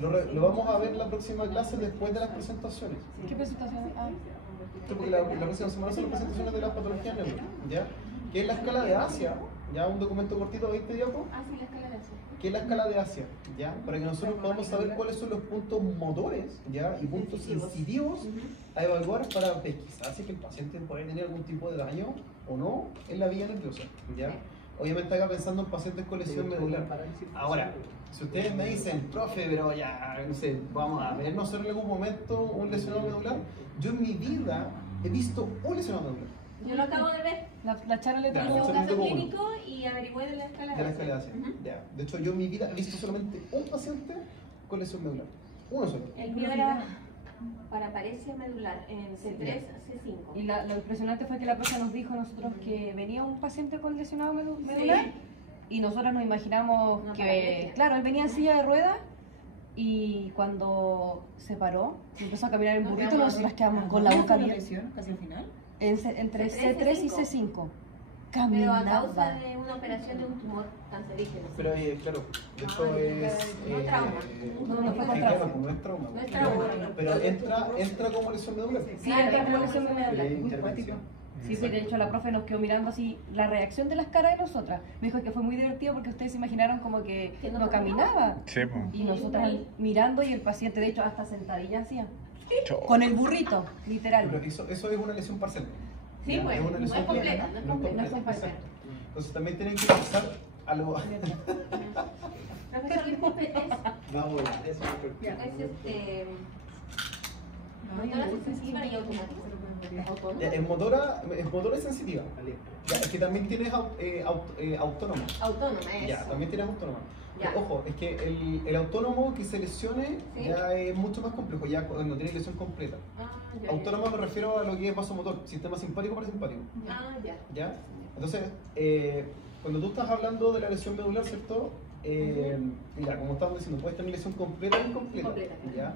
Lo vamos a ver en la próxima clase después de las presentaciones. ¿Qué presentaciones? Porque la próxima semana son las presentaciones de las patologías neuro, ¿ya? Que es la escala de Asia, ya un documento cortito de 20 diapos. Ah, sí, la escala de Asia. Que es la escala de Asia, ¿ya? Para que nosotros podamos saber cuáles son los puntos motores, ¿ya? Y puntos sensitivos a evaluar para pesquisar si que el paciente puede tener algún tipo de daño o no en la vía nerviosa, ¿ya? Obviamente acá pensando en pacientes con lesión medular. Ahora, si ustedes me dicen, profe, pero ya, no sé, vamos a ver nosotros en algún momento un lesionado medular, yo en mi vida he visto un lesionado medular. Yo lo acabo de ver. La Chara le Hice trajo un caso clínico y averigüé de la escala De la escala de Asia, ya. De hecho, yo en mi vida he visto solamente un paciente con lesión medular. Uno solo. El mío era para paresia medular en C3, C5. Y lo impresionante fue que la profe nos dijo a nosotros que venía un paciente con lesionado medular y nosotros nos imaginamos que, claro, él venía en silla de ruedas y cuando se paró, empezó a caminar en burrito, nosotros quedamos con la boca abierta. ¿Casi al final? Entre C3 y C5. Pero a causa de una operación de un tumor cancerígeno. Pero claro, esto es... No es trauma. No fue con claro, trauma. no es trauma. No es trauma. Pero entra como lesión medular. Sí, entra como lesión medular. Intervención. Sí, de hecho la profe nos quedó mirando así la reacción de las caras de nosotras. Me dijo que fue muy divertido porque ustedes se imaginaron como que no caminaba. Sí, pues. Y nosotras mirando y el paciente de hecho hasta sentadilla hacía. Con el burrito, literal. Pero eso es una lesión parcial. Sí, ¿Ya? pues, Es una no es lesión completa, parcial. no es completa, completa, no es parcial. exacto. Entonces también tienen que pensar a lo... Profesor, disculpe, es motora sensitiva y automática. Ya, es motora sensitiva. Ya, es que también tienes autónoma. Autónoma, eso. Ya, también tienes autónoma. Ya. Pero, ojo, es que el autónomo que se lesione ¿Sí? ya es mucho más complejo, ya no tiene lesión completa. Ya. Autónoma me refiero a lo que es vasomotor, sistema simpático parasimpático. Ya. ¿Ya? Entonces, cuando tú estás hablando de la lesión medular, ¿cierto? Mira, como estamos diciendo, puedes tener lesión completa o incompleta. ¿Ya?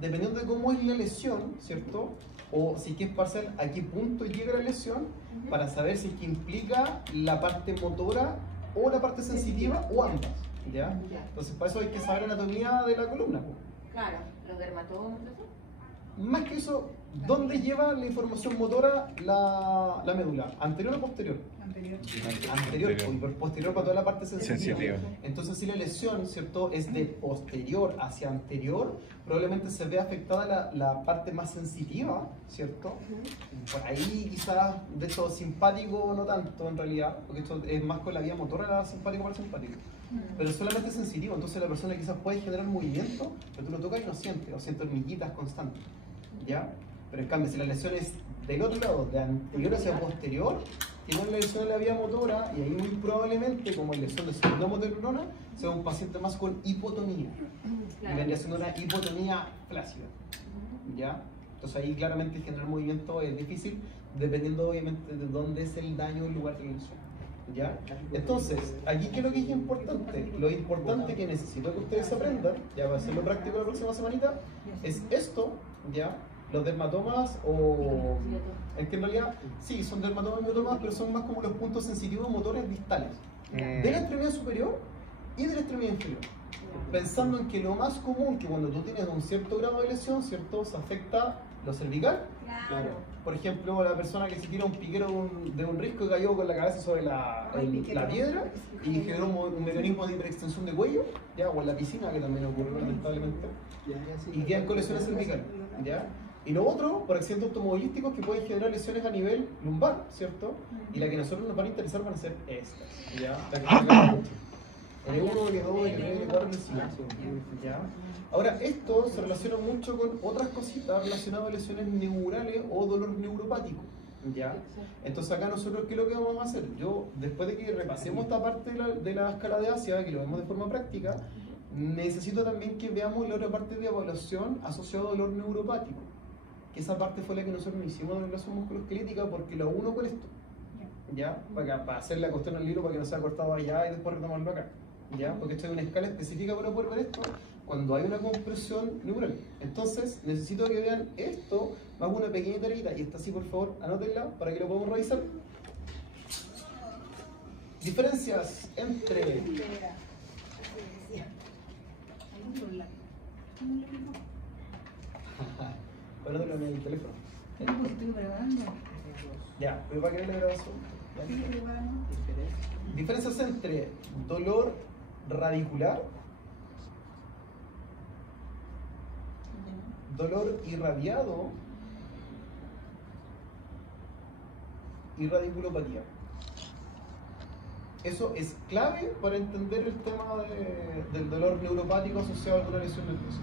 Dependiendo de cómo es la lesión, ¿cierto? O si es parcial, a qué punto llega la lesión, para saber si es que implica la parte motora o la parte sensitiva o ambas. ¿Ya? Entonces, para eso hay que saber anatomía de la columna. Claro, los dermatómetros. Más que eso, ¿dónde lleva la información motora la médula? ¿Anterior o posterior? Anterior, y por posterior para toda la parte sensitiva. Entonces, si la lesión, ¿cierto?, es de posterior hacia anterior, probablemente se ve afectada la parte más sensitiva, ¿cierto? Por ahí quizás, de hecho, simpático no tanto en realidad, porque esto es más con la vía motora, simpático para simpático. Pero solamente sensitivo, entonces la persona quizás puede generar movimiento, pero tú lo tocas y no sientes, o sientes hormiguitas constantes, ¿ya? Pero en cambio, si la lesión es del otro lado, de anterior hacia posterior, tiene una lesión de la vía motora y ahí muy probablemente, como lesión de segunda motoneurona, sea un paciente más con hipotonía. Y vendría siendo una hipotonía flácida, ¿ya? Entonces ahí claramente generar movimiento es difícil, dependiendo obviamente de dónde es el daño, el lugar de la lesión. ¿Ya? Entonces, aquí ¿qué es lo que es importante? Lo importante que necesito que ustedes aprendan, ya va a ser lo práctico la próxima semanita, es esto, ¿ya? Los dermatomas o... Es que en realidad, sí, son dermatomas y miotomas, pero son más como los puntos sensitivos motores distales. De la extremidad superior y de la extremidad inferior. Pensando en que lo más común, que cuando tú tienes un cierto grado de lesión, ¿cierto? Se afecta lo cervical. Claro. Por ejemplo, la persona que se tira un piquero de un risco y cayó con la cabeza sobre la piedra y generó un mecanismo de hiperextensión de cuello, ¿ya? O en la piscina, que también ocurre lamentablemente, y quedan con lesiones cervicales, ¿ya? Y lo otro, por accidentes automovilísticos que pueden generar lesiones a nivel lumbar, ¿cierto? Y la que a nosotros nos van a interesar van a ser estas, ¿ya? L1, L2, L3, L4, L5, ¿ya? Ahora, esto se relaciona mucho con otras cositas relacionadas a lesiones neurales o dolor neuropático, ¿ya? Entonces acá nosotros, ¿qué es lo que vamos a hacer? Yo, después de que repasemos esta parte de la escala de Asia, que lo vemos de forma práctica, necesito también que veamos la otra parte de evaluación asociada a dolor neuropático, que esa parte fue la que nosotros no hicimos en la relación musculoesquelética porque la uno con esto, ¿ya? Para hacer la cuestión al libro para que no sea cortado allá y después retomarlo acá, ¿ya? Porque esto es una escala específica para poder ver esto cuando hay una compresión neural. Entonces, necesito que vean esto, hago una pequeña tareita, y esta sí, por favor, anótenla para que lo podamos revisar. Diferencias entre Bueno, en el teléfono. Estoy grabando. Ya, voy para que le grabación. Diferencias entre dolor radicular, dolor irradiado y radiculopatía. Eso es clave para entender el tema del dolor neuropático asociado a alguna lesión nerviosa.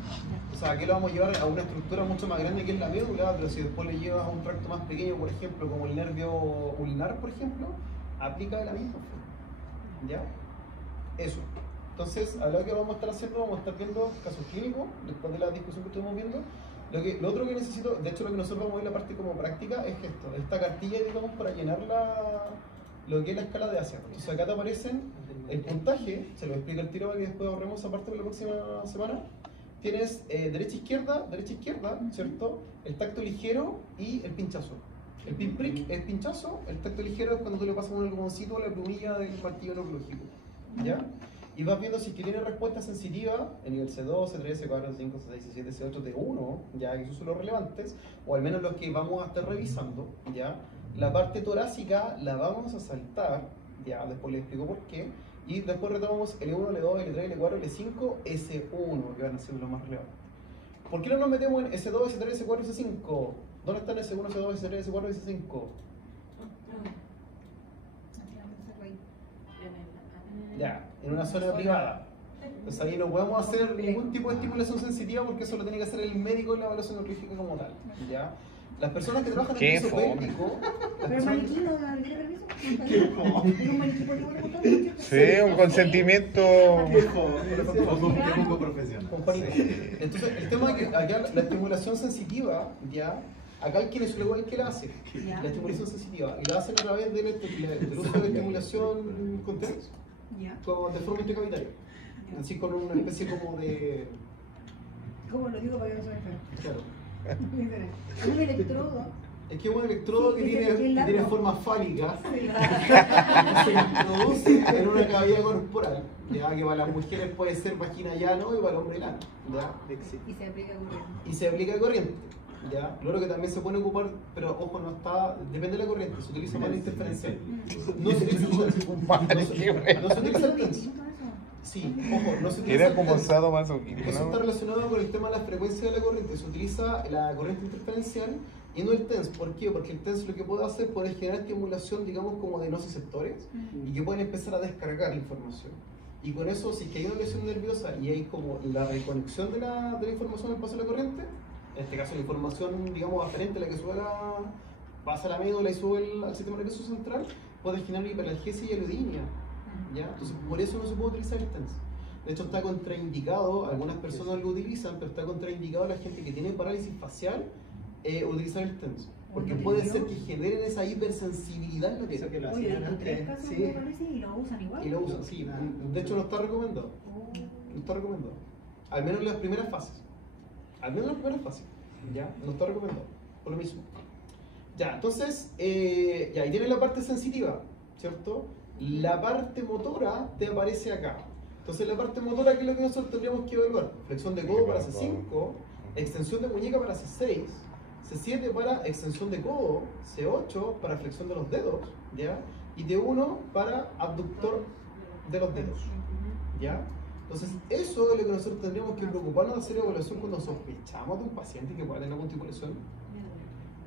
O sea, aquí lo vamos a llevar a una estructura mucho más grande que es la médula, pero si después le llevas a un tracto más pequeño, por ejemplo, como el nervio ulnar, por ejemplo, aplica de la misma forma. ¿Ya? Eso. Entonces, a lo que vamos a estar haciendo, vamos a estar viendo casos clínicos, después de la discusión que estuvimos viendo. Lo otro que necesito, de hecho lo que nosotros vamos a ver en la parte como práctica es esto, esta cartilla, digamos, para llenar lo que es la escala de ASEAN. Entonces acá te aparecen el puntaje, se lo explico al tiro para que después ahorremos esa parte para la próxima semana. Tienes derecha, izquierda, ¿cierto? El tacto ligero y el pinchazo. El pinprick es pinchazo, el tacto ligero es cuando tú le pasas un algodoncito a la plumilla del martillo neurológico. ¿Ya? Y vas viendo si es que tiene respuesta sensitiva en nivel C2, C3, C4, C5, C6, C7, C8, T1, ya que esos son los relevantes, o al menos los que vamos a estar revisando, ya. La parte torácica la vamos a saltar, ya, después les explico por qué, y después retomamos L1, L2, L3, L4, L5, S1, que van a ser los más relevantes. ¿Por qué no nos metemos en S2, S3, S4, S5? ¿Dónde están S1, S2, S3, S4, S5? Ya, en una zona privada. Entonces ahí no podemos hacer ningún tipo de estimulación sensitiva porque eso lo tiene que hacer el médico en la evaluación neurológica como tal. ¿Ya? Las personas que trabajan en el piso pélvico... ¿Pero el maniquí no tiene permiso? ¿Es un maniquí polígono? Sí, un consentimiento... poco profesional. Entonces, el tema es que acá la estimulación sensitiva, ya, acá el kinesiólogo es el que la hace, la estimulación sensitiva, y la hacen a través del uso de estimulación con TENS, de forma intercavitaria, así con una especie como de... ¿Cómo lo digo para que no se me enferme? Claro. Un electrodo. Es que es un electrodo Sí, que tiene forma fálica, Sí. se introduce en una cavidad corporal, ya que para las mujeres puede ser vagina llano y para el hombre lano, ¿ya? Y se aplica corriente. Y se aplica corriente, ¿ya? Lo que también se puede ocupar, pero ojo, no está, depende de la corriente, se utiliza para interferencial. No se utiliza el TENS. Sí, ojo, no se utiliza Era el como TENS. sadomasoquismo, Eso está ¿no? relacionado con el tema de la frecuencia de la corriente. Se utiliza la corriente interferencial y no el TENS. ¿Por qué? Porque el TENS lo que puede hacer puede generar estimulación, digamos, como de nociceptores y que pueden empezar a descargar la información. Y con eso, si es que hay una lesión nerviosa y hay como la reconexión de la información al paso de la corriente, en este caso la información, digamos, aferente a la que sube pasa a la médula y sube al sistema nervioso central, puede generar hiperalgesia y alodinia. ¿Ya? Entonces, por eso no se puede utilizar el TENS. De hecho, está contraindicado, algunas personas lo utilizan, pero está contraindicado a la gente que tiene parálisis facial utilizar el TENS. Porque puede ser que generen esa hipersensibilidad en la piel. Oye, en 3 casos de parálisis y lo usan igual. Y lo usan, sí. De hecho, no está recomendado. No está recomendado. Al menos en las primeras fases. Al menos en las primeras fases. ¿Ya? No está recomendado. Por lo mismo. Ya, entonces, ya, ahí tiene la parte sensitiva, ¿cierto? La parte motora te aparece acá. Entonces la parte motora, ¿qué es lo que nosotros tendríamos que evaluar? Flexión de codo para C5, extensión de muñeca para C6, C7 para extensión de codo, C8 para flexión de los dedos, ¿ya? Y T1 para abductor de los dedos, ¿ya? Entonces eso es lo que nosotros tendríamos que preocuparnos de hacer evaluación cuando sospechamos de un paciente que pueda tener alguna articulación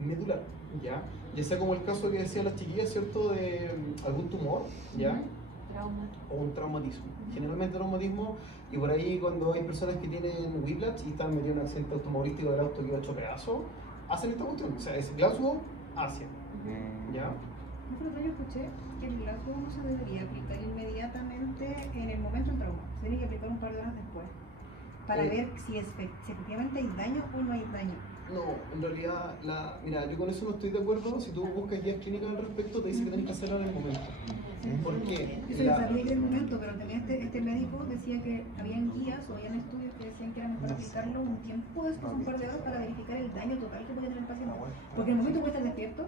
medular, ¿ya? Ya sea como el caso que decían las chiquillas, ¿cierto? De algún tumor, ¿ya? Trauma. O un traumatismo. Generalmente traumatismo, y por ahí cuando hay personas que tienen whiplash y están metidos en un accidente automovilístico del auto que va hecho pedazos, hacen esta cuestión. O sea, es Glasgow, Asia, ¿ya? Yo escuché que el Glasgow no se debería aplicar inmediatamente en el momento del trauma. Se tiene que aplicar un par de horas después. Para ver si efectivamente hay daño o no hay daño. No, en realidad, mira, yo con eso no estoy de acuerdo. Si tú buscas guías clínicas al respecto, te dice que tenés que hacerlo en el momento. ¿Por qué? Yo lo sabía en el momento, pero también este médico decía que habían guías o habían estudios que decían que era mejor aplicarlo un tiempo después, un par de horas, para verificar el daño total que puede tener el paciente. Porque en el momento puede estar despierto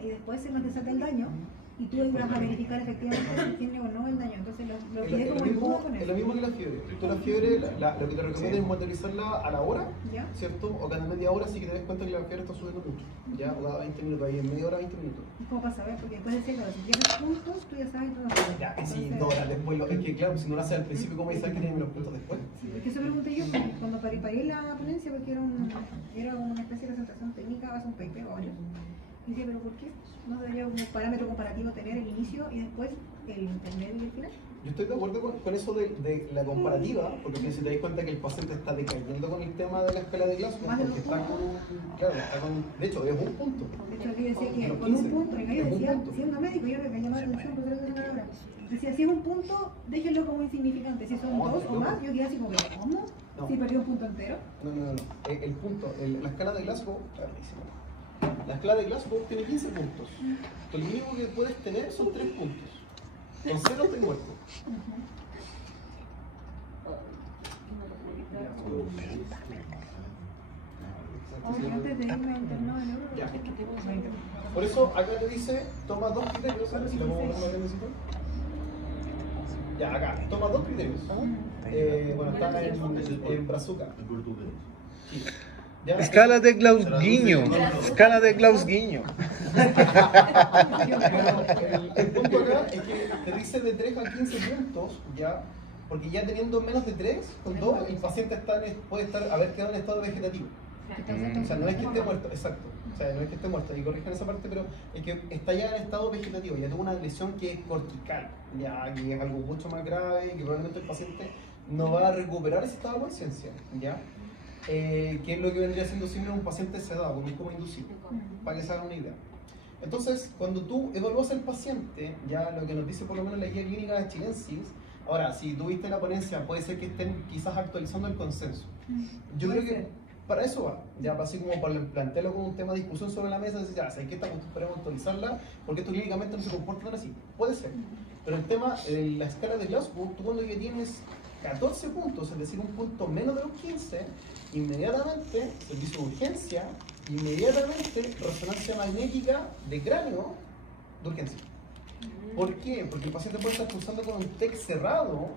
y después se mantiene el daño y tú vas a verificar efectivamente si tiene o no el daño. Entonces lo quedé como en duda con eso. Es lo mismo que la fiebre. Tú la fiebre, lo que te recomiendo es monitorizarla a la hora, ¿Ya? ¿cierto? O cada media hora si que te das cuenta que la fiebre está subiendo mucho, ¿ya? O cada 20 minutos, ahí en media hora, 20 minutos. ¿Cómo para saber? Porque después decía, claro, si tienes puntos, tú ya sabes todo. Ya, que si 2 horas después, es que claro, si no lo haces al principio, ¿cómo dices que tienes los puntos después? Sí, es que eso pregunté yo cuando paré la ponencia, porque era una especie de presentación técnica, hace un paper o varios. Y dije, ¿pero por qué no debería un parámetro comparativo tener el inicio y después el intermedio y el final? Yo estoy de acuerdo con eso de la comparativa, porque si te das cuenta que el paciente está decayendo con el tema de la escala de Glasgow, porque está con claro, está con, de hecho, es un punto. De hecho, aquí decía que con un punto, y yo decía, siendo médico, yo me llamaba la atención, por eso que ahora. Decía, si es un punto, déjenlo como insignificante. Si son dos o más, yo quedé así como, ¿cómo? No. Si perdió un punto entero. No. El punto, la escala de Glasgow, la escala de Glasgow tiene 15 puntos. El mínimo que puedes tener son 3 puntos. Con 0 te muerto. Antes de irme a internar en euro, Ya. Por eso acá te dice, toma 2 criterios. A ver si lo vamos a poner en necesito. Ya, acá, toma 2 criterios. Bueno, está en Brazuca. Sí. ¿Ya? Escala de Gauss-Guiño. Escala de Gauss-Guiño. El punto acá es que te dice de 3 a 15 puntos, ya, porque ya teniendo menos de 3, con 2, el paciente puede haber quedado en estado vegetativo. O sea, no es que esté muerto, exacto. O sea, no es que esté muerto, y corrijan esa parte, pero es que está ya en estado vegetativo, ya tuvo una lesión que es cortical, ya que es algo mucho más grave y que probablemente el paciente no va a recuperar ese estado de conciencia, ¿ya? Que es lo que vendría siendo siempre un paciente sedado, con un coma inducido, para que se hagan una idea. Entonces, cuando tú evalúas al paciente, ya lo que nos dice por lo menos la guía clínica de Chilensis, ahora, si tuviste la ponencia, puede ser que estén quizás actualizando el consenso. Yo creo que para eso va, ya así como para plantearlo como un tema de discusión sobre la mesa, decir, ya, ¿sabes qué? Podemos actualizarla, porque esto clínicamente no se comporta tan así. Puede ser. Pero el tema, la escala de Glasgow, tú cuando ya tienes 14 puntos, es decir, un punto menos de los 15, inmediatamente, servicio de urgencia, inmediatamente resonancia magnética de cráneo de urgencia. ¿Por qué? Porque el paciente puede estar pulsando con un TEC cerrado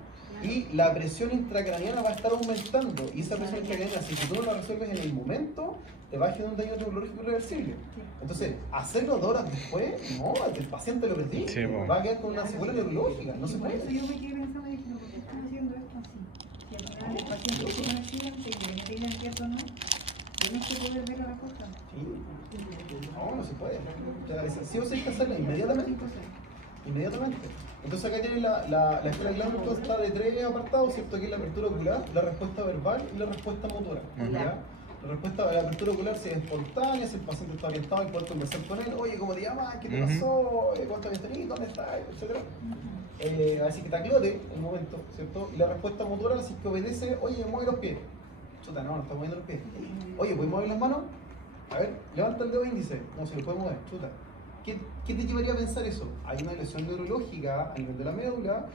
y la presión intracraniana va a estar aumentando. Y esa presión intracraniana, si tú no la resuelves en el momento, te va a generar un daño neurológico irreversible. Entonces, hacerlo 2 horas después, no, el paciente lo perdí, Sí, va a quedar con una secuela neurológica, no se por puede. eso yo me quedé pensando y dije, ¿por qué están haciendo esto así? Y al final el paciente que tiene un accidente y le tiene cierto o no, tienes que poder ver la respuesta. Sí. No se puede. Sí o sí hay que hacerla inmediatamente. Inmediatamente. Entonces acá tienen la escala de Glasgow, está de 3 apartados, ¿cierto? Aquí es la apertura ocular, la respuesta verbal y la respuesta motora. ¿Ya? La respuesta de la apertura ocular si es espontánea, si el paciente está orientado y puede conversar con él, oye, ¿cómo te llamas? ¿Qué te pasó? ¿Cuánto habías tenido? ¿Dónde estás? Etcétera. Así que te aclote el momento, ¿cierto? Y la respuesta motora, si es que obedece, oye, mueve los pies. Chuta, no está moviendo los pies. Oye, ¿puedes mover las manos? A ver, levanta el dedo índice. No, se lo puede mover, chuta. ¿Qué te llevaría a pensar eso? Hay una lesión neurológica a nivel de la médula,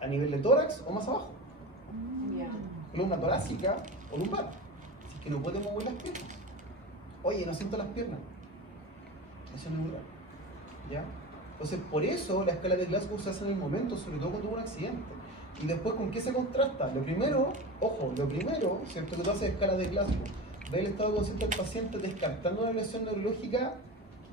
a nivel de tórax o más abajo. Columna torácica o lumbar. Si es que no puede mover las piernas. Oye, no siento las piernas. Lesión neural. ¿Ya? Entonces, por eso la escala de Glasgow se hace en el momento, sobre todo cuando hubo un accidente. Y después, ¿con qué se contrasta? Lo primero, ¿cierto? Que tú haces escala de Glasgow. Ve el estado consciente del paciente descartando una lesión neurológica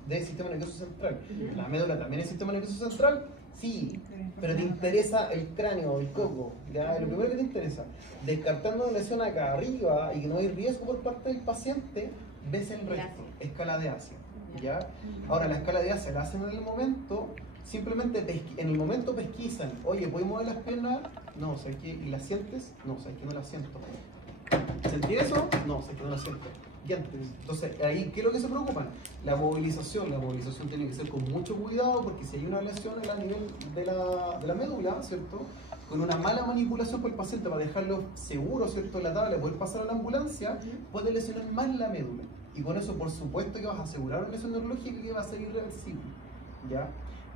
del sistema nervioso central. La médula también es sistema nervioso central, sí, pero te interesa el cráneo, el coco, ¿ya? Lo primero que te interesa. Descartando una lesión acá arriba y que no hay riesgo por parte del paciente, ves el resto, escala de Asia, ¿ya? Ahora, la escala de Asia la hacen en el momento, simplemente en el momento pesquisan, oye, ¿puedes mover las piernas? No, ¿sabes qué? ¿Y las sientes? No, ¿sabes qué? No las siento. ¿Sentí eso? No, ¿sabes qué? No las siento. Entonces, ahí, ¿qué es lo que se preocupan? La movilización tiene que ser con mucho cuidado porque si hay una lesión a nivel de la médula, ¿cierto? Con una mala manipulación por el paciente para dejarlo seguro, ¿cierto? En la tabla, poder pasar a la ambulancia, puede lesionar más la médula. Y con eso, por supuesto, que vas a asegurar una lesión neurológica que va a ser irreversible, ¿ya?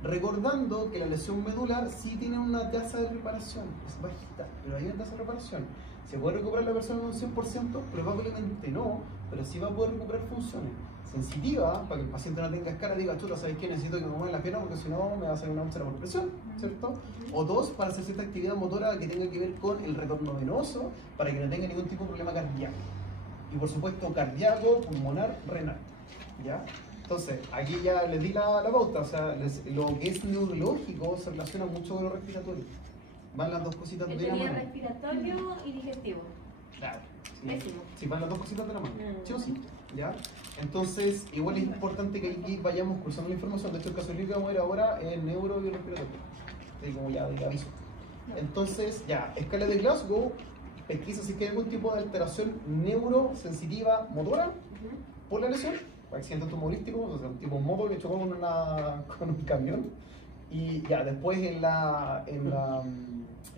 Recordando que la lesión medular sí tiene una tasa de reparación, es bajita, pero hay una tasa de reparación. ¿Se puede recuperar la persona en un 100%? Probablemente no, pero sí va a poder recuperar funciones. Sensitiva, para que el paciente no tenga escara, diga, chuta, ¿sabes qué? Necesito que me muevan las piernas porque si no me va a salir una úlcera por presión, ¿cierto? O dos, para hacer cierta actividad motora que tenga que ver con el retorno venoso, para que no tenga ningún tipo de problema cardíaco. Y por supuesto, cardíaco, pulmonar, renal, ¿ya? Entonces, aquí ya les di la pauta, o sea, lo que es neurológico se relaciona mucho con lo respiratorio. Van las dos cositas de la mano. Respiratorio y digestivo. Claro. Pésimo. Sí, van las dos cositas de la mano. Sí o sí. ¿Ya? Entonces, igual es importante que aquí vayamos cruzando la información. De hecho, el caso que vamos a ver ahora es neuro y respiratorio. Así como ya de aviso. Entonces, ya, escala de Glasgow, pesquisa si hay algún tipo de alteración neurosensitiva motora por la lesión, accidente automovilístico, o sea, un tipo moto que chocó con un camión. Y ya, después en la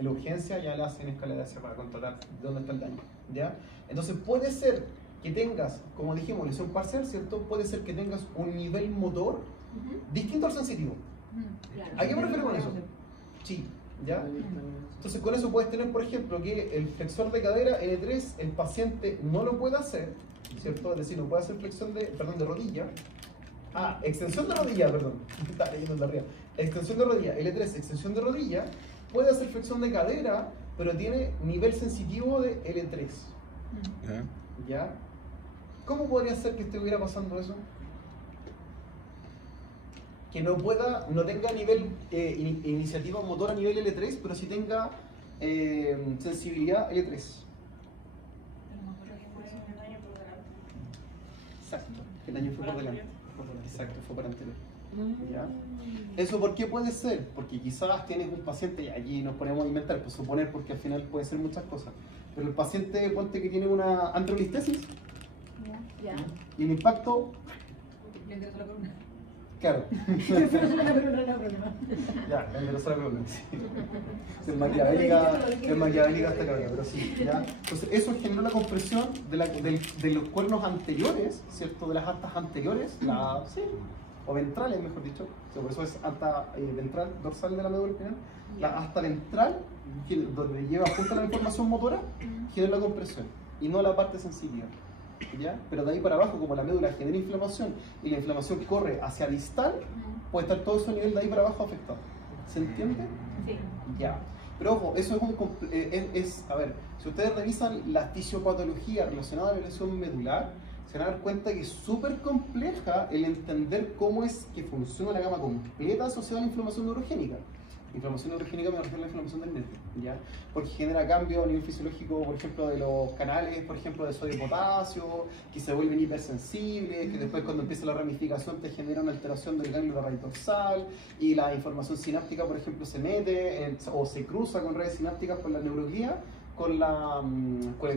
urgencia ya le hacen escala de ACE para controlar dónde está el daño, ¿ya? Entonces puede ser que tengas, como dijimos, lesión parcial, ¿cierto? Puede ser que tengas un nivel motor distinto al sensitivo. Claro. ¿A qué me refiero con eso? Sí, ¿ya? Entonces con eso puedes tener, por ejemplo, que el flexor de cadera L3 el paciente no lo puede hacer, ¿cierto? Es decir, no puede hacer flexión de rodilla. Ah, extensión de rodilla, perdón. Estaba leyendo de arriba. Extensión de rodilla, L3, extensión de rodilla, puede hacer flexión de cadera, pero tiene nivel sensitivo de L3. ¿Ya? ¿Cómo podría ser que estuviera pasando eso? Que no tenga nivel iniciativa motora a nivel L3, pero sí tenga sensibilidad L3. Exacto, el daño fue por delante. Exacto, fue por anterior. ¿Ya? ¿Eso por qué puede ser? Porque quizás tienes un paciente, y allí nos ponemos a inventar, pues suponer, porque al final puede ser muchas cosas. Pero el paciente, ponte que tiene una antrolistesis, Ya. y el impacto. Le enderezó la columna. Claro. Ya, le enderezó la columna. Es maquiavélica esta carga, pero sí. ¿Ya? Entonces, eso generó la compresión de los cuernos anteriores, ¿cierto? De las astas anteriores, o ventrales, mejor dicho. O sea, por eso es asta ventral, dorsal de la médula espinal. La asta ventral, donde lleva justo la información motora, genera la compresión y no la parte sensitiva. ¿Ya? Pero de ahí para abajo, como la médula genera inflamación y la inflamación corre hacia distal, puede estar todo eso a nivel de ahí para abajo afectado. ¿Se entiende? Sí. Ya. Pero ojo, eso a ver, si ustedes revisan la fisiopatología relacionada a la lesión medular, se van a dar cuenta que es súper compleja el entender cómo es que funciona la gama completa asociada a la inflamación neurogénica. Inflamación neurogénica me refiero a la inflamación del nervio, ¿ya? Porque genera cambios a nivel fisiológico, por ejemplo, de los canales, por ejemplo, de sodio y potasio, que se vuelven hipersensibles, que después cuando empieza la ramificación te genera una alteración del ganglio raíz dorsal, y la información sináptica, por ejemplo, se mete o se cruza con redes sinápticas por la neuroglía, con el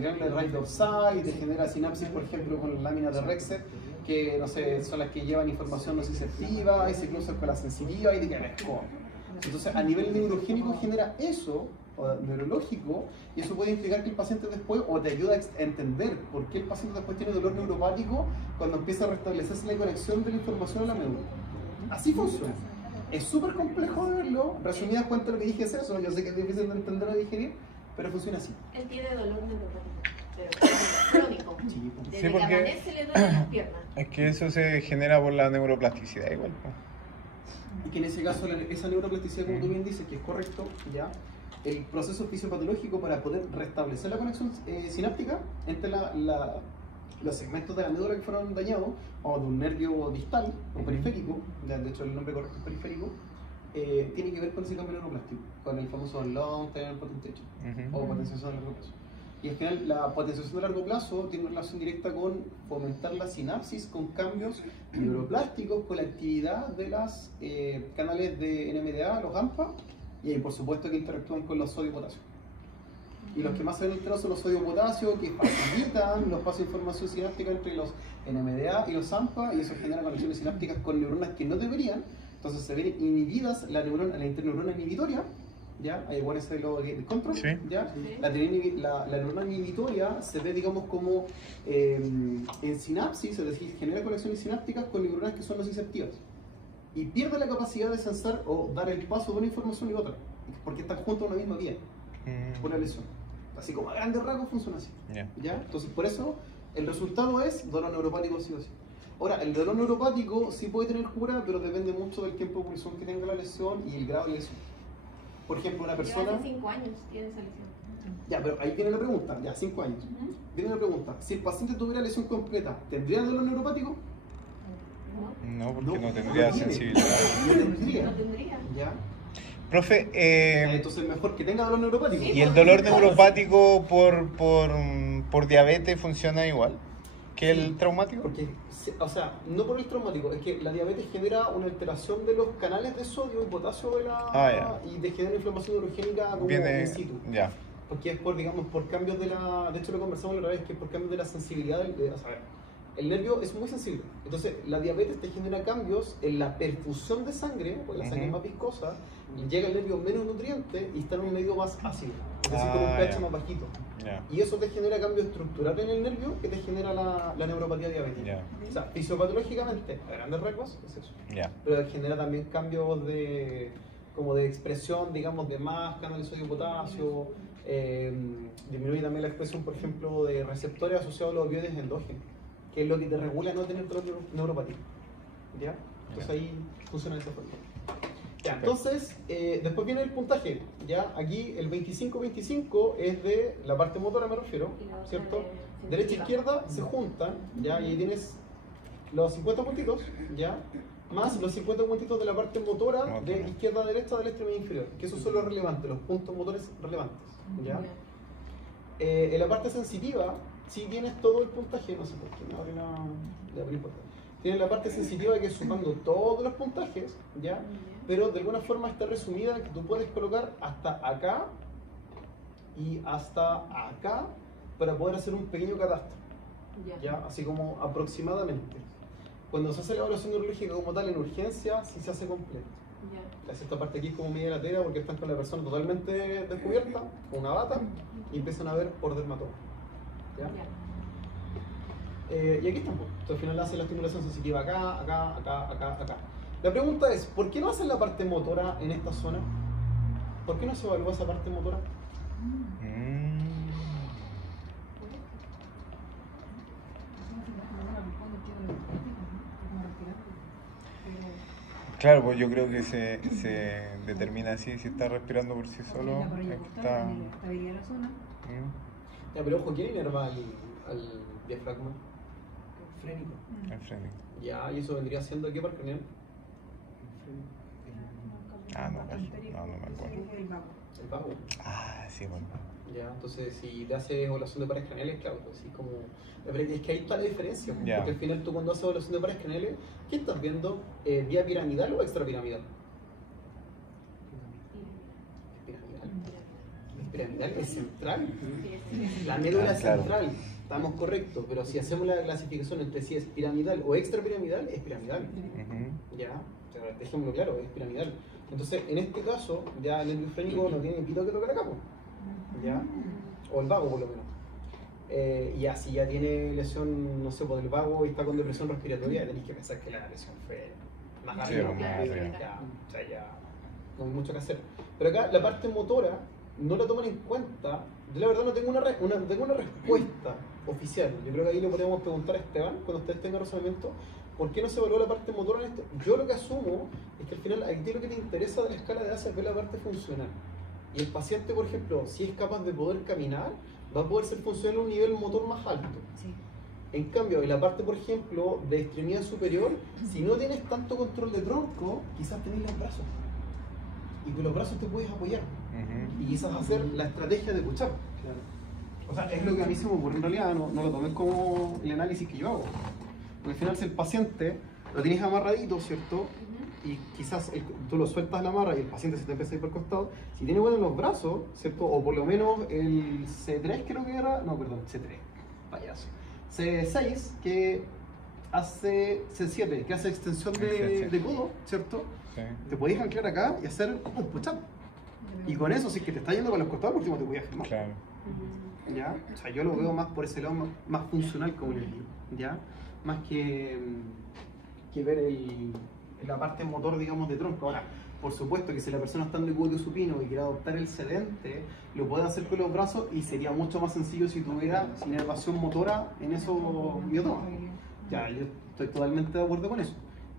ganglio de raíz dorsal, y te genera sinapsis, por ejemplo, con las láminas de Rexer, que no sé, son las que llevan información nociceptiva, y se cruzan con la sensitiva y te quedan escombros. Entonces, a nivel neurogénico genera eso, o neurológico, y eso puede implicar que el paciente después, o te ayuda a entender por qué el paciente después tiene dolor neuropático cuando empieza a restablecerse la conexión de la información a la médula. Así funciona. Es súper complejo de verlo. Resumidas cuentas, lo que dije es eso. Yo sé que es difícil de entender o digerir, pero funciona así. Él tiene dolor neuropático, pero crónico. Sí, Desde que amanece le duele las piernas. Es que eso se genera por la neuroplasticidad igual. Y que en ese caso esa neuroplasticidad, como tú bien dices, que es correcto, ya, el proceso fisiopatológico para poder restablecer la conexión sináptica entre los segmentos de la médula que fueron dañados, o de un nervio distal o periférico, de hecho el nombre correcto es periférico, tiene que ver con ese cambio neuroplástico, con el famoso long term potentiation, o potenciación a largo plazo. Y al final la potenciación a largo plazo tiene una relación directa con fomentar la sinapsis con cambios neuroplásticos, con la actividad de las canales de NMDA, los AMPA, y por supuesto que interactúan con los sodio-potasio. Y los que más se ven alterados son los sodio-potasio, que facilitan los pasos de información sináptica entre los NMDA y los AMPA, y eso genera conexiones sinápticas con neuronas que no deberían. Entonces se ven inhibidas la interneurona inhibitoria, ¿ya? Ahí igual es el control, sí. ¿ya? La neurona inhibitoria se ve, digamos, como en sinapsis, es decir, genera conexiones sinápticas con neuronas que son nociceptivas. Y pierde la capacidad de sensar o dar el paso de una información y otra, porque están juntos en una misma vía, por la lesión. Así como a grandes rasgos funciona así. Ya. ¿Ya? Entonces, por eso, el resultado es dolor neuropático sí o sí. Ahora, el dolor neuropático sí puede tener cura, pero depende mucho del tiempo de evolución que tenga la lesión y el grado de lesión. Por ejemplo, una persona... Lleva hace 5 años tiene esa lesión. Ya, pero ahí viene la pregunta, ya, 5 años. Viene la pregunta, si el paciente tuviera lesión completa, ¿tendría dolor neuropático? No, porque no tendría sensibilidad. No tendría. No tendría. ¿Ya? Profe, Entonces es mejor que tenga dolor neuropático. ¿y el dolor neuropático por diabetes funciona igual que el traumático? Porque, o sea, no por el traumático, es que la diabetes genera una alteración de los canales de sodio y potasio de la... y te genera inflamación neurogénica como Viene, in situ. ya. Porque es por, digamos, por cambios de la... De hecho lo conversamos la otra vez, que es por cambios de la sensibilidad del... O sea, el nervio es muy sensible. Entonces, la diabetes te genera cambios en la perfusión de sangre, porque la sangre es más viscosa, llega al nervio menos nutriente y está en un medio más ácido. Es decir, con un pH más bajito. Ya. Y eso te genera cambios estructurales en el nervio que te genera la neuropatía diabética. Ya. O sea, fisiopatológicamente, a grandes rasgos, es eso. Ya. Pero genera también cambios de, como de expresión, digamos, de más canales sodio-potasio. Disminuye también la expresión, por ejemplo, de receptores asociados a los opioides endógenos, que es lo que te regula no tener dolor neuropático. ¿Ya? Entonces ahí funciona de esa forma. Ya, entonces, después viene el puntaje. ¿Ya? Aquí el 25-25 es de la parte motora, me refiero, ¿cierto? Derecha e izquierda se juntan, ¿ya? Y ahí tienes los 50 puntitos, ¿ya? Más los 50 puntitos de la parte motora de izquierda a derecha de la extremidad inferior, que esos son los relevantes, los puntos motores relevantes, ¿ya? En la parte sensitiva, si tienes todo el puntaje, no sé por qué, no importa. Tienes la parte sensitiva que es sumando todos los puntajes, ¿ya? Pero de alguna forma está resumida que tú puedes colocar hasta acá y hasta acá para poder hacer un pequeño catastro, ¿ya? Así como aproximadamente. Cuando se hace la evaluación neurológica como tal en urgencia, sí se hace completo. Esta parte aquí es como media latera porque están con la persona totalmente descubierta, con una bata, y empiezan a ver por dermatoma. ¿Ya? Y aquí estamos. Entonces al final hacen la estimulación sensitiva acá, acá, acá, acá, acá. La pregunta es, ¿por qué no hacen la parte motora en esta zona? ¿Por qué no se evalúa esa parte motora? Claro, pues yo creo que se determina así, si está respirando por sí solo. Está... Ya, pero ojo, ¿quién inerva al diafragma? Frénico. El frénico. Ya, y eso vendría siendo ¿qué par craneal? Ah, no me acuerdo. El vago. Ah, sí, bueno. Ya, entonces si te haces evaluación de pares craneales, claro, pues sí, como... Es que ahí está la diferencia, porque al final tú cuando haces evaluación de pares craneales, ¿qué estás viendo? ¿Vía piramidal o extrapiramidal? Es piramidal, es central. La médula es central, estamos correctos, pero si hacemos la clasificación entre si es piramidal o extrapiramidal, es piramidal. Ya, o sea, dejémoslo claro, es piramidal. Entonces, en este caso, ya el nervio frénico no tiene pito que tocar acá, ¿ya? O el vago, por lo menos. Y así ya tiene lesión, no sé, por el vago y está con depresión respiratoria, tenéis que pensar que la lesión fue más arriba. O sea, ya no hay mucho que hacer. Pero acá la parte motora no la toman en cuenta. Yo la verdad no tengo una respuesta oficial. Yo creo que ahí le podríamos preguntar a Esteban cuando ustedes tengan razonamiento. ¿Por qué no se evalúa la parte motora en esto? Yo lo que asumo es que al final a ti lo que te interesa de la escala de ASA es ver la parte funcional. Y el paciente, por ejemplo, si es capaz de poder caminar, va a poder ser funcional a un nivel motor más alto. Sí. En cambio, en la parte, por ejemplo, de extremidad superior, si no tienes tanto control de tronco, quizás tenés los brazos. Y con los brazos te puedes apoyar. Y quizás hacer la estrategia de push-up. Claro. O sea, es lo que a mí se me ocurre en realidad, no lo tomé como el análisis que yo hago. Porque al final si el paciente lo tienes amarradito, ¿cierto? Y quizás tú lo sueltas la amarra y el paciente se te empieza a ir por el costado. Si tiene bueno en los brazos, ¿cierto? O por lo menos el C3 creo que era, no, perdón, C3, payaso. C6 que hace, C7 que hace extensión de codo, ¿cierto? Sí. Te podéis anclar acá y hacer un push-up. Y con eso, si es que te está yendo con los costados, por último te voy a firmar. Claro. ¿Ya? O sea, yo lo veo más por ese lado, más funcional como les digo, ¿ya? Más que ver la parte motor, digamos, de tronco. Ahora, Por supuesto que si la persona está en decúbito supino y quiere adoptar el sedente, lo puede hacer con los brazos y sería mucho más sencillo si tuviera inervación motora en esos miotomas. Ya, yo estoy totalmente de acuerdo con eso.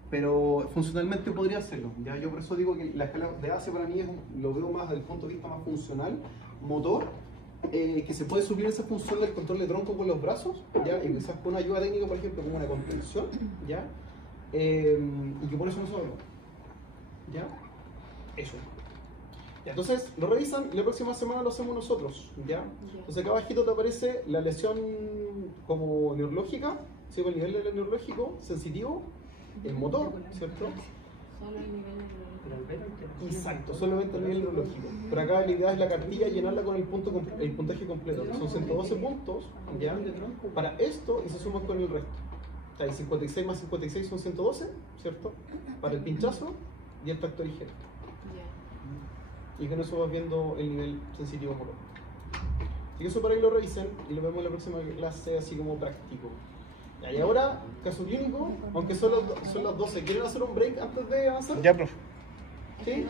Pero funcionalmente podría hacerlo. Ya, yo por eso digo que la escala de ACE para mí lo veo más desde el punto de vista más funcional, motor, que se puede subir esa función del control de tronco con los brazos, ¿ya? Y quizás con una ayuda técnica, por ejemplo, como una contención, ¿ya? Y que por eso no se valora. ¿Ya? Eso. Ya, entonces lo revisan y la próxima semana lo hacemos nosotros, ¿ya? Entonces acá abajito te aparece la lesión como neurológica, ¿sí? El nivel de neurológico, sensitivo, el motor, ¿cierto? Solo el nivel de Exacto, solamente el nivel neurológico. Pero acá la idea es la cartilla llenarla con el puntaje completo. Son 112 puntos, ¿ya? Para esto y se suman con el resto. O sea, 56 más 56 son 112, ¿cierto? Para el pinchazo y el tacto ligero. Y con eso vas viendo el nivel sensitivo motor. Así que eso para que lo revisen y lo vemos en la próxima clase así como práctico. Y ahora, caso clínico, aunque son las 12, ¿quieren hacer un break antes de avanzar? Ya, profe. ¿Sí?